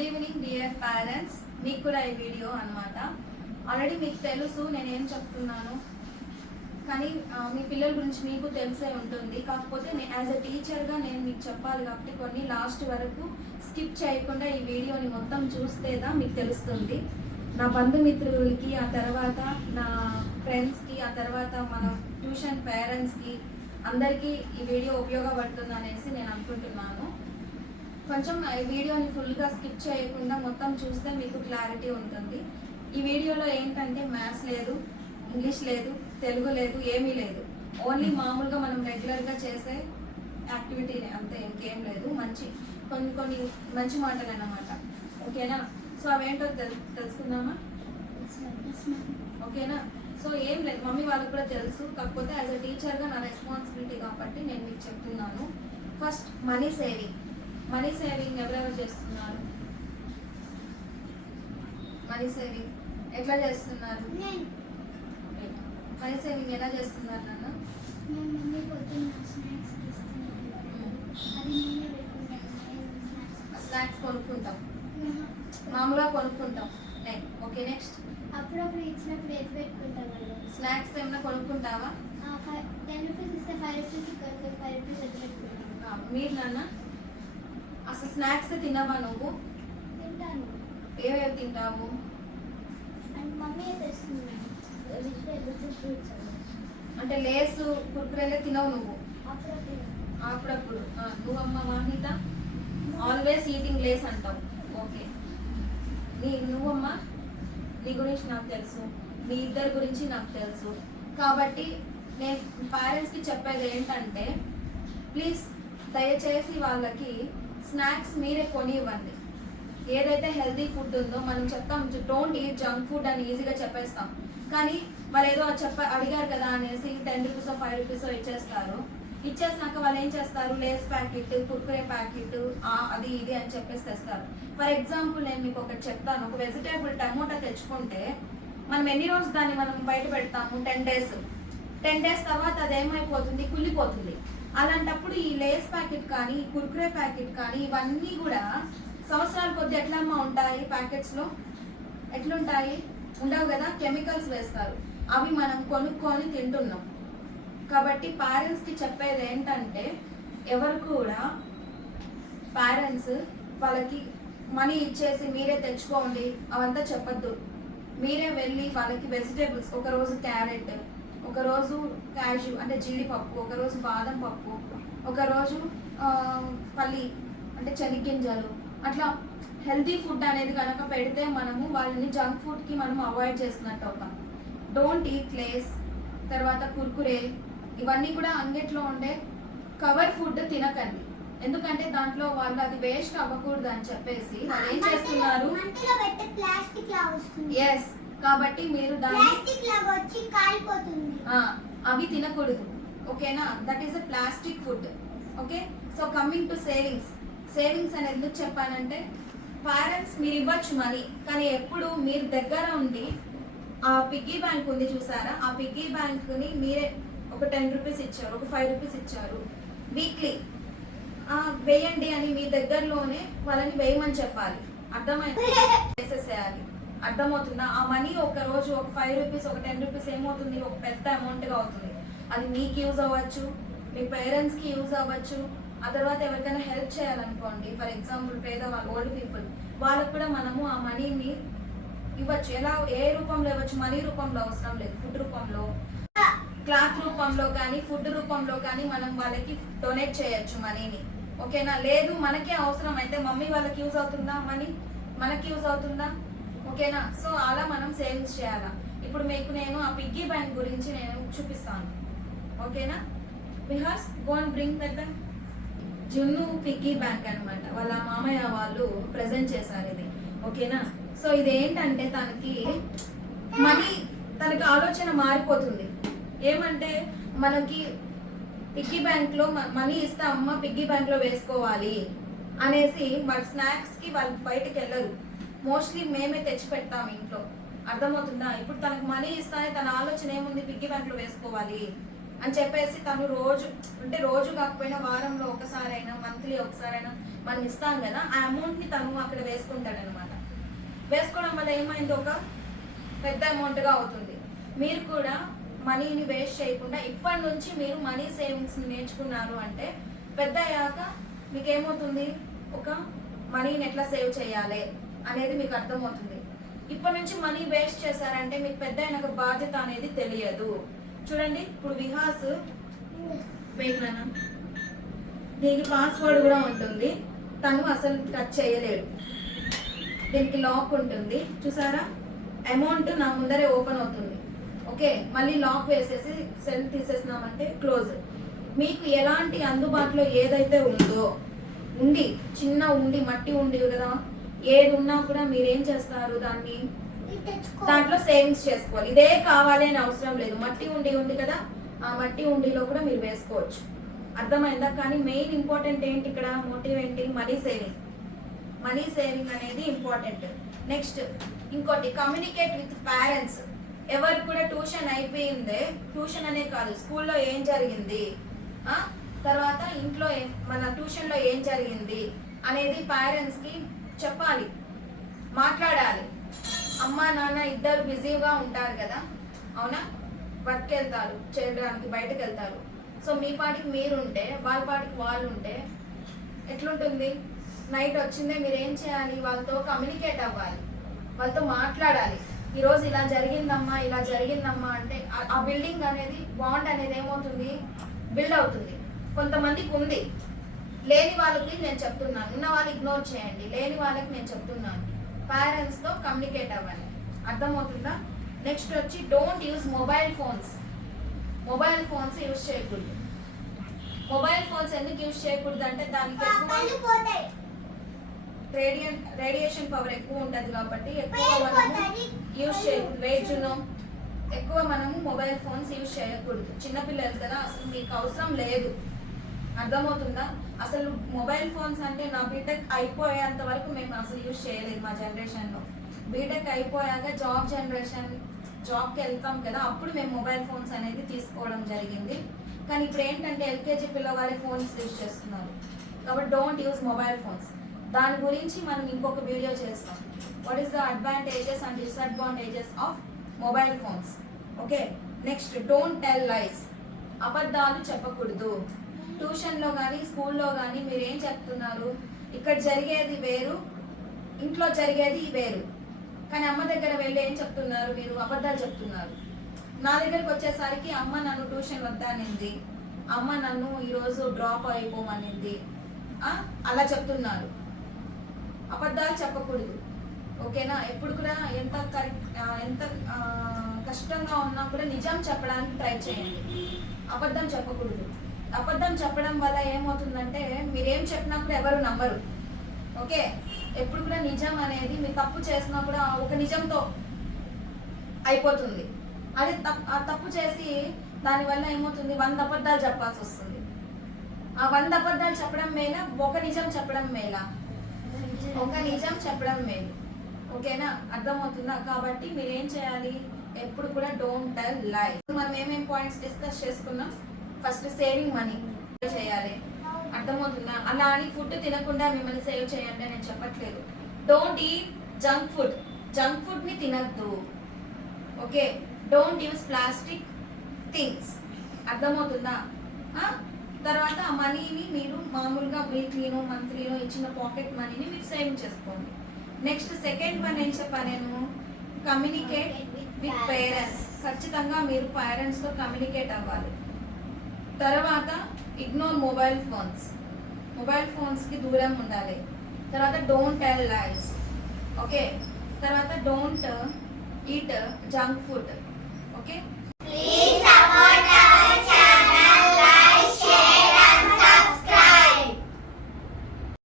Good evening dear parents. మీకు కూడా ఈ వీడియో అనమాట. ఆల్రెడీ మీకు తెలుసు నేనేం చెప్తున్నాను, కానీ మీ పిల్లల గురించి మీకు తెలిసే ఉంటుంది. కాకపోతే యాజ్ ఎ టీచర్గా నేను మీకు చెప్పాలి కాబట్టి కొన్ని లాస్ట్ వరకు స్కిప్ చేయకుండా ఈ వీడియోని మొత్తం చూస్తేదా మీకు తెలుస్తుంది. నా బంధుమిత్రులకి, ఆ తర్వాత నా ఫ్రెండ్స్కి, ఆ తర్వాత మన ట్యూషన్ పేరెంట్స్కి అందరికీ ఈ వీడియో ఉపయోగపడుతుంది అనేసి నేను అనుకుంటున్నాను. కొంచెం ఈ వీడియోని ఫుల్గా స్కిప్ చేయకుండా మొత్తం చూస్తే మీకు క్లారిటీ ఉంటుంది. ఈ వీడియోలో ఏంటంటే మ్యాథ్స్ లేదు, ఇంగ్లీష్ లేదు, తెలుగు లేదు, ఏమీ లేదు. ఓన్లీ మామూలుగా మనం రెగ్యులర్గా చేసే యాక్టివిటీ అంతే, ఇంకేం లేదు. కొన్ని మంచి మాటలు అన్నమాట. ఓకేనా? సో అవేంటో తెలుసుకుందామా? ఓకేనా? సో ఏం లేదు, మమ్మీ వాళ్ళకి కూడా తెలుసు. కాకపోతే యాజ్ అ టీచర్గా నా రెస్పాన్సిబిలిటీ కాబట్టి నేను మీకు చెప్తున్నాను. ఫస్ట్ మనీ సేవింగ్ ఎవరెవరు చేస్తున్నారు? మనీ సేవింగ్ ఎట్లా చేస్తున్నారు? మనీ సేవింగ్ ఎలా చేస్తున్నారు నాన్న? స్నాక్స్ కొనుక్కుంటాం, మామూలుగా కొనుక్కుంటాం. ఓకే, నెక్స్ట్ అప్పుడప్పుడు ఇచ్చినప్పుడు ఎత్తు పెట్టుకుంటాం. స్నాక్స్ ఏమైనా కొనుక్కుంటావా? 10 రూపీస్ ఇస్తే 5 రూపీస్ 5 రూపీస్ ఎత్తు పెట్టుకుంటాం. మీరు నాన్న అసలు స్నాక్స్ తినవా నువ్వు? తింటాను. ఏవేవి తింటావు? అండ్ మమ్మీ తెస్తుంది వెజిటేబుల్స్, ఫ్రూట్స్. అంటే లేసు కుర్కురేలే తినవు నువ్వు? అప్పుడప్పుడు. నువ్వమ్మ వాహిత ఆల్వేస్ ఈటింగ్ లేస్ అంటావు. ఓకే, నువ్వమ్మా నీ గురించి నాకు తెలుసు, మీ ఇద్దరి గురించి నాకు తెలుసు. కాబట్టి నేను పేరెంట్స్కి చెప్పేది ఏంటంటే, ప్లీజ్ దయచేసి వాళ్ళకి స్నాక్స్ మీరే కొని ఇవ్వండి. ఏదైతే హెల్తీ ఫుడ్ ఉందో మనం చెప్తాం, డోంట్ ఈట్ జంక్ ఫుడ్ అని ఈజీగా చెప్పేస్తాం. కానీ వాళ్ళు ఏదో అడిగారు కదా అనేసి 10 రూపీసో 5 రూపీసో ఇచ్చేసినాక వాళ్ళు ఏం చేస్తారు? లేస్ ప్యాకెట్, కుర్కురే ప్యాకెట్, అది ఇది అని చెప్పేసి తెస్తారు. ఫర్ ఎగ్జాంపుల్ నేను మీకు ఒకటి చెప్తాను. ఒక వెజిటేబుల్ టమోటా తెచ్చుకుంటే మనం ఎన్ని రోజులు దాన్ని మనం బయట పెడతాము? 10 డేస్. 10 డేస్ తర్వాత అది ఏమైపోతుంది? కుళ్ళిపోతుంది. అలాంటప్పుడు ఈ లేస్ ప్యాకెట్ కానీ, కుర్కురే ప్యాకెట్ కానీ, ఇవన్నీ కూడా సంవత్సరాల కొద్ది ఎట్లమ్మా ఉంటాయి? ప్యాకెట్స్లో ఎట్లుంటాయి? ఉండవు కదా, కెమికల్స్ వేస్తారు. అవి మనం కొనుక్కొని తింటున్నాం. కాబట్టి పేరెంట్స్కి చెప్పేది ఏంటంటే, ఎవరు కూడా పేరెంట్స్ వాళ్ళకి మనీ ఇచ్చేసి మీరే తెచ్చుకోండి అవంతా చెప్పద్దు. మీరే వెళ్ళి వాళ్ళకి వెజిటేబుల్స్, ఒకరోజు క్యారెట్, ఒకరోజు క్యాష్యూ అంటే జీడిపప్పు, ఒకరోజు బాదం పప్పు, ఒకరోజు పల్లి అంటే శనగింజలు, అట్లా హెల్తీ ఫుడ్ అనేది కనుక పెడితే మనము వాళ్ళని జంక్ ఫుడ్కి మనం అవాయిడ్ చేస్తున్నట్టు అవుతాం. డోంట్ ఈట్ లేస్, తర్వాత కుర్కురే, ఇవన్నీ కూడా అంగట్లో ఉండే కవర్ ఫుడ్ తినకండి. ఎందుకంటే దాంట్లో వాళ్ళు అది వేస్ట్ అవ్వకూడదు అని చెప్పేసి వాళ్ళు ఏం చేస్తున్నారు? ఎస్, కాబట్టి మీరు అవి తినకూడదు. ఓకేనా? That is a plastic food. Okay, so coming to savings అని ఎందుకు చెప్పానంటే, పేరెంట్స్ మీరు ఇవ్వచ్చు మనీ, కానీ ఎప్పుడు మీరు దగ్గర ఉండి ఆ పిగ్గీ బ్యాంక్ ఉంది చూసారా, ఆ పిగ్గీ బ్యాంక్ని మీరే ఒక 10 రూపీస్ ఇచ్చారు, ఒక 5 రూపీస్ ఇచ్చారు, వీక్లీ వేయండి అని మీ దగ్గరలోనే వాళ్ళని వేయమని చెప్పాలి. అర్థమైంది? వేసేసేయాలి. అర్థమవుతుందా? ఆ మనీ ఒక రోజు ఒక 5 రూపీస్, ఒక 10 రూపీస్ ఏమవుతుంది? ఒక పెద్ద అమౌంట్గా అవుతుంది. అది మీకు యూజ్ అవ్వచ్చు, మీ పేరెంట్స్కి యూజ్ అవ్వచ్చు. ఆ తర్వాత ఎవరికైనా హెల్ప్ చేయాలనుకోండి, ఫర్ ఎగ్జాంపుల్ పేదవాళ్ళు, ఓల్డ్ పీపుల్, వాళ్ళకు కూడా మనము ఆ మనీని ఇవ్వచ్చు. ఎలా, ఏ రూపంలో ఇవ్వచ్చు? మనీ రూపంలో అవసరం లేదు, ఫుడ్ రూపంలో, క్లాత్ రూపంలో కానీ, ఫుడ్ రూపంలో కానీ మనం వాళ్ళకి డొనేట్ చేయొచ్చు మనీని. ఓకేనా? లేదు మనకే అవసరం అయితే మమ్మీ వాళ్ళకి యూజ్ అవుతుందా? మనీ మనకి యూజ్ అవుతుందా? ఓకేనా? సో అలా మనం సేవింగ్స్ చేయాలా. ఇప్పుడు మీకు నేను ఆ పిగ్గీ బ్యాంక్ గురించి నేను చూపిస్తాను. ఓకేనా? బిహాస్ గో అండ్ బ్రింగ్ దట్ జున్ను పిగ్గీ బ్యాంక్ అనమాట. వాళ్ళ మామయ్య వాళ్ళు ప్రెజెంట్ చేశారు ఇది. ఓకేనా? సో ఇది ఏంటంటే తనకి ఆలోచన మారిపోతుంది. ఏమంటే మనకి పిగ్గీ బ్యాంక్లో మనీ ఇస్తే అమ్మ పిగ్గీ బ్యాంక్లో వేసుకోవాలి అనేసి వాళ్ళ స్నాక్స్కి వాళ్ళు బయటకు వెళ్ళరు. మోస్ట్లీ మేమే తెచ్చి పెడతాం ఇంట్లో. అర్థమవుతుందా? ఇప్పుడు తనకు మనీ ఇస్తానే తన ఆలోచన ఏముంది? పిగ్గీ బ్యాంక్లో వేసుకోవాలి. అని చెప్పేసి తను రోజు అంటే రోజు కాకపోయినా వారంలో ఒకసారైనా మంత్లీ ఒకసారైనా మనం ఇస్తాం కదా, ఆ అమౌంట్ని తను అక్కడ వేసుకుంటాడనమాట. వేసుకోవడం వల్ల ఏమైంది, ఒక పెద్ద అమౌంట్గా అవుతుంది. మీరు కూడా మనీని వేస్ట్ చేయకుండా ఇప్పటి నుంచి మీరు మనీ సేవింగ్స్ నేర్చుకున్నారు అంటే పెద్ద అయ్యాక మీకు ఏమవుతుంది, ఒక మనీని ఎట్లా సేవ్ చేయాలి అనేది మీకు అర్థమవుతుంది. ఇప్పటి నుంచి మనీ వేస్ట్ చేశారంటే మీకు పెద్ద అయినాక బాధ్యత అనేది తెలియదు. చూడండి ఇప్పుడు విహాస్ వేయనా, దీనికి పాస్వర్డ్ కూడా ఉంటుంది, తను అసలు టచ్ చేయలేడు. దీనికి లాక్ ఉంటుంది చూసారా, అమౌంట్ నా ముందరే ఓపెన్ అవుతుంది. ఓకే, మళ్ళీ లాక్ వేసేసి సెల్ తీసేసినామంటే క్లోజ్. మీకు ఎలాంటి అందుబాటులో ఏదైతే ఉందో, ఉండి చిన్న ఉండి మట్టి ఉండి కదా, ఏది ఉన్నా కూడా మీరు ఏం చేస్తారు, దాంట్లో సేవింగ్స్ చేసుకోవాలి. ఇదే కావాలి అని అవసరం లేదు, మట్టి ఉండి ఉంది కదా, ఆ మట్టి ఉండిలో కూడా మీరు వేసుకోవచ్చు. అర్థమైందా? కానీ మెయిన్ ఇంపార్టెంట్ ఏంటి ఇక్కడ, మోటివ్ ఏంటి, మనీ సేవింగ్. మనీ సేవింగ్ అనేది ఇంపార్టెంట్. నెక్స్ట్ ఇంకోటి, కమ్యూనికేట్ విత్ పేరెంట్స్. ఎవరికి కూడా ట్యూషన్ అయిపోయిందే, ట్యూషన్ అనే కాదు, స్కూల్లో ఏం జరిగింది, తర్వాత ఇంట్లో మన ట్యూషన్లో ఏం జరిగింది అనేది పేరెంట్స్కి చెప్పాలి, మాట్లాడాలి. అమ్మ నాన్న ఇద్దరు బిజీగా ఉంటారు కదా, అవునా, వర్క్ వెళ్తారు, చేయడానికి బయటకు వెళ్తారు. సో మీ పాటికి మీరుంటే వాళ్ళ పాటికి వాళ్ళు ఉంటే ఎట్లుంటుంది? నైట్ వచ్చిందే మీరు ఏం చేయాలి, వాళ్ళతో కమ్యూనికేట్ అవ్వాలి, వాళ్ళతో మాట్లాడాలి. ఈరోజు ఇలా జరిగిందమ్మా, ఇలా జరిగిందమ్మా అంటే ఆ బిల్డింగ్ అనేది, బాండ్ అనేది ఏమవుతుంది, బిల్డ్ అవుతుంది. కొంతమందికి ఉంది, లేని వాళ్ళకి నేను చెప్తున్నాను, ఉన్న వాళ్ళు ఇగ్నోర్ చేయండి, లేని వాళ్ళకి నేను చెప్తున్నాను, పేరెంట్స్తో కమ్యూనికేట్ అవ్వాలి. అర్థమవుతుందా? నెక్స్ట్ వచ్చి don't use mobile phones. Mobile phones use చేయకూడదు. మొబైల్ ఫోన్స్ ఎందుకు యూజ్ చేయకూడదు అంటే దానికి రేడియేషన్ పవర్ ఎక్కువ ఉంటుంది కాబట్టి ఎక్కువ మనము యూజ్ చేయకూడదు. వేజును ఎక్కువ మనము మొబైల్ ఫోన్స్ యూజ్ చేయకూడదు. చిన్నపిల్లలు కదా, అసలు మీకు అవసరం లేదు. అర్థమవుతుందా? అసలు మొబైల్ ఫోన్స్ అంటే నా బీటెక్ అయిపోయేంత వరకు మేము అసలు యూజ్ చేయలేదు మా జనరేషన్లో. బీటెక్ అయిపోయాక జాబ్కి వెళ్తాం కదా, అప్పుడు మేము మొబైల్ ఫోన్స్ అనేది తీసుకోవడం జరిగింది. కానీ ఇప్పుడు ఏంటంటే ఎల్కేజీ పిల్లవాళ్ళే ఫోన్స్ యూజ్ చేస్తున్నారు. కాబట్టి డోంట్ యూజ్ మొబైల్ ఫోన్స్. దాని గురించి మనం ఇంకొక వీడియో చేస్తాం. What is the advantages and disadvantages of mobile phones. Okay, next don't tell lies. అబద్ధాలు చెప్పకూడదు. ట్యూషన్లో కానీ స్కూల్లో కానీ మీరు ఏం చెప్తున్నారు, ఇక్కడ జరిగేది వేరు, ఇంట్లో జరిగేది వేరు. కానీ అమ్మ దగ్గర వెళ్ళి ఏం చెప్తున్నారు, మీరు అబద్ధాలు చెప్తున్నారు. నా దగ్గరకు వచ్చేసరికి అమ్మ నన్ను ట్యూషన్ వద్దనింది, అమ్మ నన్ను ఈరోజు డ్రాప్ అయిపోమనింది, అలా చెప్తున్నారు. అబద్ధాలు చెప్పకూడదు. ఓకేనా? ఎప్పుడు కూడా ఎంత కష్టంగా ఉన్నా కూడా నిజం చెప్పడానికి ట్రై చేయండి, అబద్ధం చెప్పకూడదు. అబద్ధం చెప్పడం వల్ల ఏమవుతుందంటే మీరేం చెప్పినా కూడా ఎవరు నమ్మరు. ఓకే, ఎప్పుడు కూడా నిజం అనేది మీరు తప్పు చేసినా కూడా ఒక నిజంతో అయిపోతుంది. అది తప్పు చేసి దానివల్ల ఏమవుతుంది, 100 అబద్ధాలు చెప్పాల్సి వస్తుంది. ఆ 100 అబద్ధాలు చెప్పడం మేలా, ఒక నిజం చెప్పడం మేలా? ఒక నిజం చెప్పడం మేలు. ఓకేనా? అర్థమవుతుందా? కాబట్టి మీరు ఏం చేయాలి, ఎప్పుడు కూడా డోంట్ టెల్ లైస్. మనం ఏమేం పాయింట్స్ డిస్కస్ చేసుకున్నాం. ఫస్ట్ సేవింగ్ మనీ చేయాలి. అర్థమవుతుందా? అలా అని ఫుడ్ తినకుండా మిమ్మల్ని సేవ్ చేయండి నేను చెప్పట్లేదు. Don't eat junk food. Junk ఫుడ్ని తినద్దు. Okay, don't use plastic things. అర్థమవుతుందా? తర్వాత ఆ మనీని మీరు మామూలుగా వీక్లీనో మంత్లీనో ఇచ్చిన పాకెట్ మనీని మీరు సేవింగ్ చేసుకోండి. నెక్స్ట్ సెకండ్ వన్ ఏం చెప్పాను నేను, కమ్యూనికేట్ విత్ పేరెంట్స్. ఖచ్చితంగా మీరు పేరెంట్స్తో కమ్యూనికేట్ అవ్వాలి. తర్వాత ఇగ్నోర్ మొబైల్ ఫోన్స్. మొబైల్ ఫోన్స్కి దూరం ఉండాలి. తర్వాత డోంట్ టెల్ లైస్. ఓకే, తర్వాత don't eat junk food. Okay,